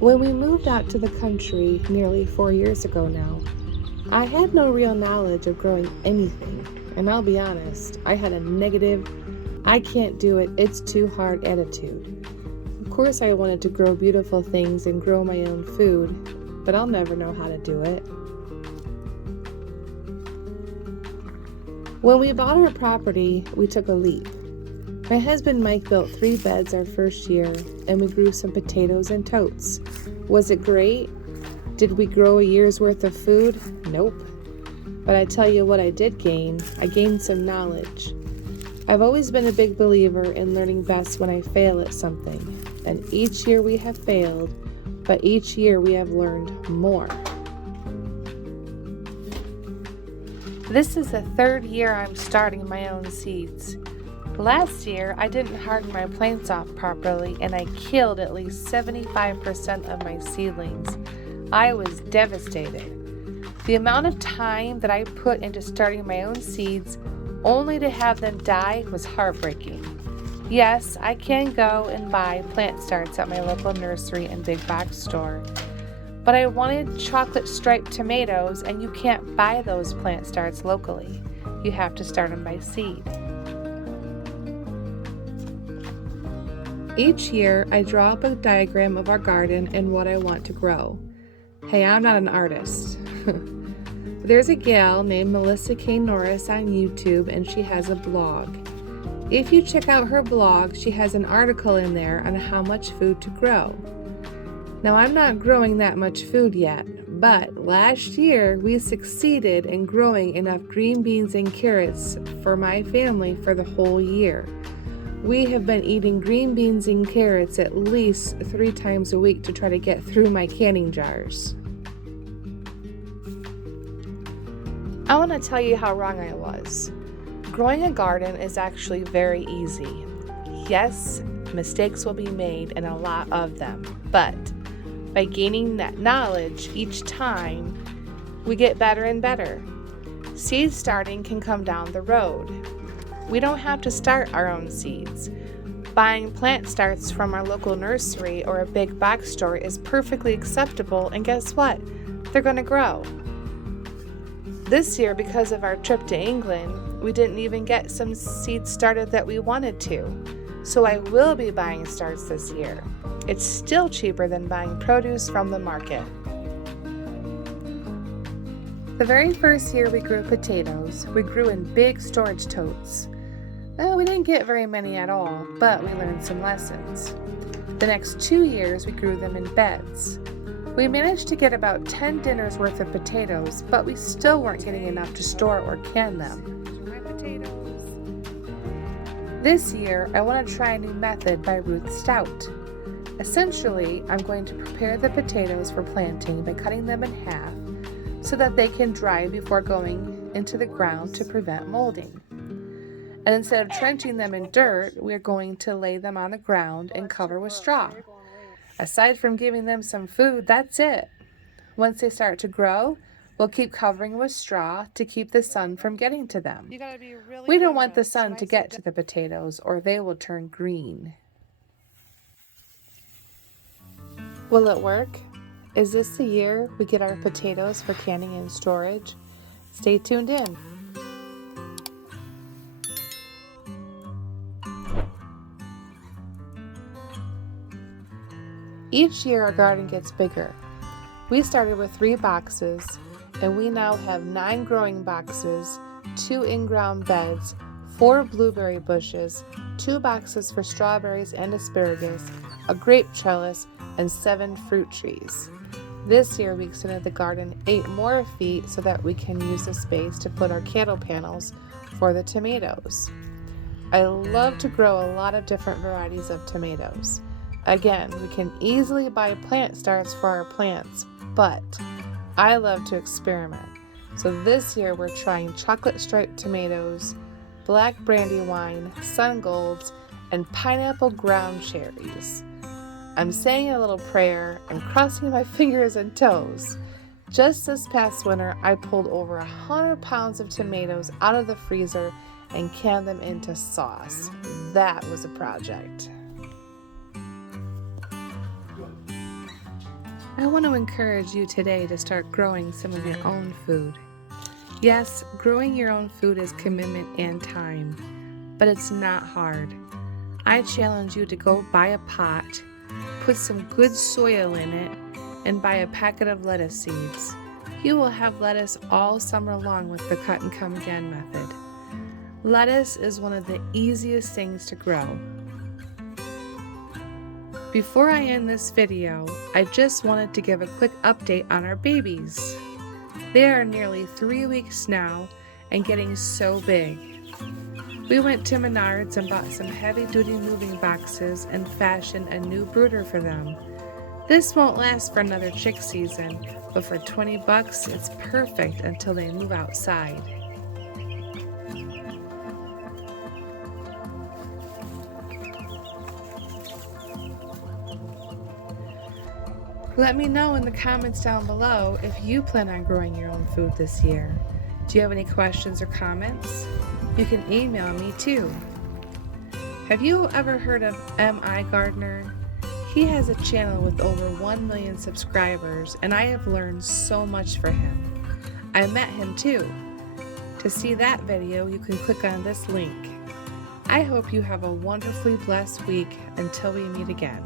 When we moved out to the country nearly 4 years ago now, I had no real knowledge of growing anything, and I'll be honest, I had a negative, I can't do it, it's too hard attitude. Of course I wanted to grow beautiful things and grow my own food, but I'll never know how to do it. When we bought our property, we took a leap. My husband Mike built 3 beds our first year, and we grew some potatoes and totes. Was it great? Did we grow a year's worth of food? Nope. But I tell you what I did gain. I gained some knowledge. I've always been a big believer in learning best when I fail at something, and each year we have failed, but each year we have learned more. This is the 3rd year I'm starting my own seeds. Last year, I didn't harden my plants off properly, and I killed at least 75% of my seedlings. I was devastated. The amount of time that I put into starting my own seeds, only to have them die, was heartbreaking. Yes, I can go and buy plant starts at my local nursery and big box store, but I wanted chocolate striped tomatoes, and you can't buy those plant starts locally. You have to start them by seed. Each year, I draw up a diagram of our garden and what I want to grow. Hey, I'm not an artist. There's a gal named Melissa K. Norris on YouTube, and she has a blog. If you check out her blog, she has an article in there on how much food to grow. Now, I'm not growing that much food yet, but last year we succeeded in growing enough green beans and carrots for my family for the whole year. We have been eating green beans and carrots at least 3 times a week to try to get through my canning jars. I want to tell you how wrong I was. Growing a garden is actually very easy. Yes, mistakes will be made, and a lot of them, but by gaining that knowledge each time, we get better and better. Seed starting can come down the road. We don't have to start our own seeds. Buying plant starts from our local nursery or a big box store is perfectly acceptable, and guess what? They're going to grow. This year, because of our trip to England, we didn't even get some seeds started that we wanted to. So I will be buying starts this year. It's still cheaper than buying produce from the market. The very first year we grew potatoes, we grew in big storage totes. We didn't get very many at all, but we learned some lessons. The next 2 years we grew them in beds. We managed to get about 10 dinners worth of potatoes, but we still weren't getting enough to store or can them. This year, I want to try a new method by Ruth Stout. Essentially, I'm going to prepare the potatoes for planting by cutting them in half so that they can dry before going into the ground to prevent molding. And instead of trenching them in dirt, we're going to lay them on the ground and cover with straw. Aside from giving them some food, that's it. Once they start to grow, we'll keep covering with straw to keep the sun from getting to them. We don't want the sun to get to the potatoes or they will turn green. Will it work? Is this the year we get our potatoes for canning and storage? Stay tuned in. Each year our garden gets bigger. We started with 3 boxes, and we now have 9 growing boxes, 2 in-ground beds, 4 blueberry bushes, 2 boxes for strawberries and asparagus, a grape trellis, and 7 fruit trees. This year we extended the garden 8 more feet so that we can use the space to put our cattle panels for the tomatoes. I love to grow a lot of different varieties of tomatoes. Again, we can easily buy plant starts for our plants, but I love to experiment. So this year we're trying chocolate striped tomatoes, black brandywine, sun golds, and pineapple ground cherries. I'm saying a little prayer and crossing my fingers and toes. Just this past winter, I pulled over 100 pounds of tomatoes out of the freezer and canned them into sauce. That was a project. I want to encourage you today to start growing some of your own food. Yes, growing your own food is commitment and time, but it's not hard. I challenge you to go buy a pot, put some good soil in it, and buy a packet of lettuce seeds. You will have lettuce all summer long with the cut and come again method. Lettuce is one of the easiest things to grow. Before I end this video, I just wanted to give a quick update on our babies. They are nearly 3 weeks now and getting so big. We went to Menards and bought some heavy-duty moving boxes and fashioned a new brooder for them. This won't last for another chick season, but for $20 it's perfect until they move outside. Let me know in the comments down below if you plan on growing your own food this year. Do you have any questions or comments? You can email me too. Have you ever heard of M.I. Gardener? He has a channel with over 1 million subscribers, and I have learned so much from him. I met him too. To see that video, you can click on this link. I hope you have a wonderfully blessed week until we meet again.